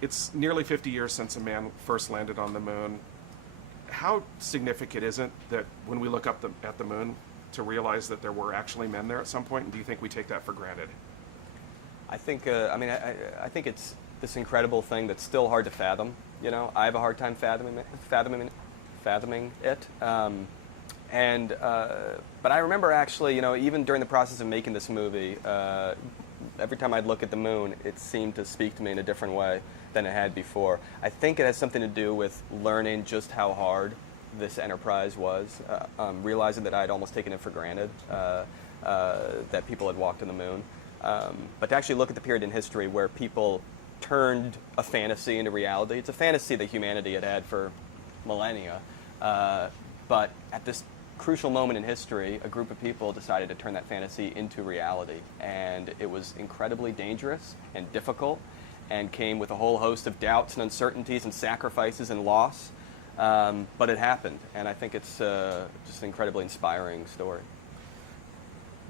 It's nearly 50 years since a man first landed on the moon. How significant is it that when we look up at the moon to realize that there were actually men there at some point? And do you think we take that for granted? I think, I think it's this incredible thing that's still hard to fathom. You know, I have a hard time fathoming it. But I remember actually, you know, even during the process of making this movie, every time I'd look at the moon, it seemed to speak to me in a different way than it had before. I think it has something to do with learning just how hard this enterprise was, realizing that I'd almost taken it for granted that people had walked on the moon. But to actually look at the period in history where people turned a fantasy into reality. It's a fantasy that humanity had had for millennia. But at this crucial moment in history, a group of people decided to turn that fantasy into reality. And it was incredibly dangerous and difficult and came with a whole host of doubts and uncertainties and sacrifices and loss. But it happened. And I think it's just an incredibly inspiring story.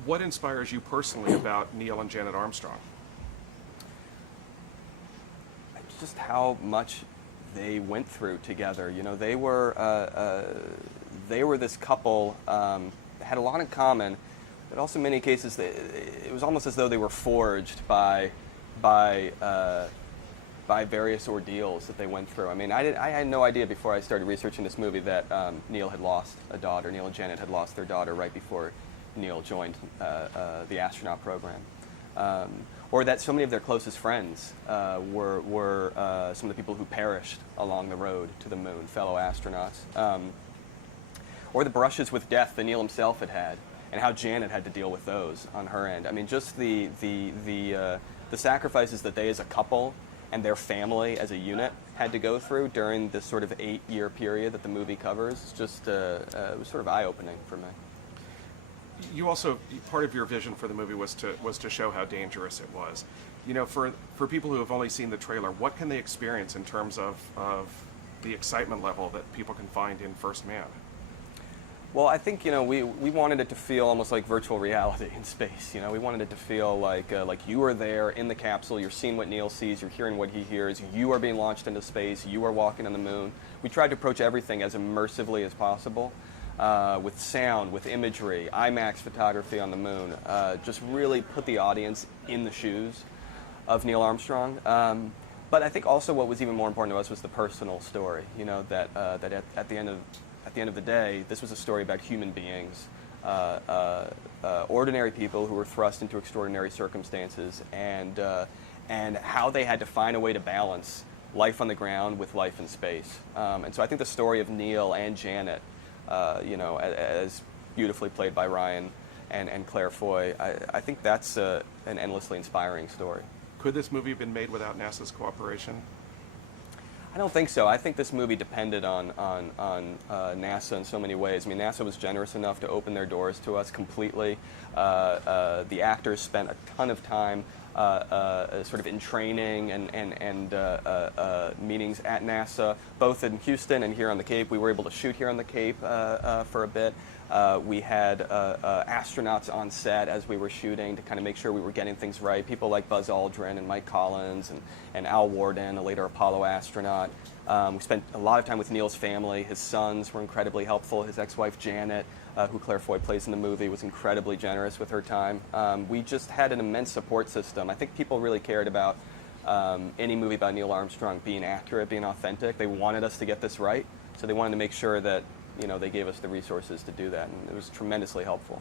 What inspires you personally about Neil and Janet Armstrong? Just how much they went through together. You know, they were this couple that had a lot in common, but also in many cases it was almost as though they were forged by various ordeals that they went through. I mean, I had no idea before I started researching this movie that Neil had lost a daughter. Neil and Janet had lost their daughter right before Neil joined the astronaut program. Or that so many of their closest friends were some of the people who perished along the road to the moon, fellow astronauts. Or the brushes with death that Neil himself had had, and how Janet had to deal with those on her end. I mean, just the sacrifices that they as a couple and their family as a unit had to go through during this sort of 8-year period that the movie covers. Just it was sort of eye-opening for me. You also, part of your vision for the movie was to show how dangerous it was. You know, for people who have only seen the trailer, what can they experience in terms of the excitement level that people can find in First Man? Well, I think, you know, we wanted it to feel almost like virtual reality in space. You know, we wanted it to feel like you are there in the capsule, you're seeing what Neil sees, you're hearing what he hears, you are being launched into space, you are walking on the moon. We tried to approach everything as immersively as possible. With sound, with imagery, IMAX photography on the moon, just really put the audience in the shoes of Neil Armstrong. But I think also what was even more important to us was the personal story. You know, that at the end of the day, this was a story about human beings, ordinary people who were thrust into extraordinary circumstances, and how they had to find a way to balance life on the ground with life in space. And so I think the story of Neil and Janet, you know, as beautifully played by Ryan and Claire Foy, I think that's an endlessly inspiring story. Could this movie have been made without NASA's cooperation? I don't think so. I think this movie depended on NASA in so many ways. I mean, NASA was generous enough to open their doors to us completely. The actors spent a ton of time sort of in training and meetings at NASA, both in Houston and here on the Cape. We were able to shoot here on the Cape for a bit. We had astronauts on set as we were shooting to kind of make sure we were getting things right. People like Buzz Aldrin and Mike Collins and Al Worden, a later Apollo astronaut. We spent a lot of time with Neil's family. His sons were incredibly helpful. His ex-wife Janet, who Claire Foy plays in the movie, was incredibly generous with her time. We just had an immense support system. I think people really cared about any movie about Neil Armstrong being accurate, being authentic. They wanted us to get this right, so they wanted to make sure that, you know, they gave us the resources to do that, and it was tremendously helpful.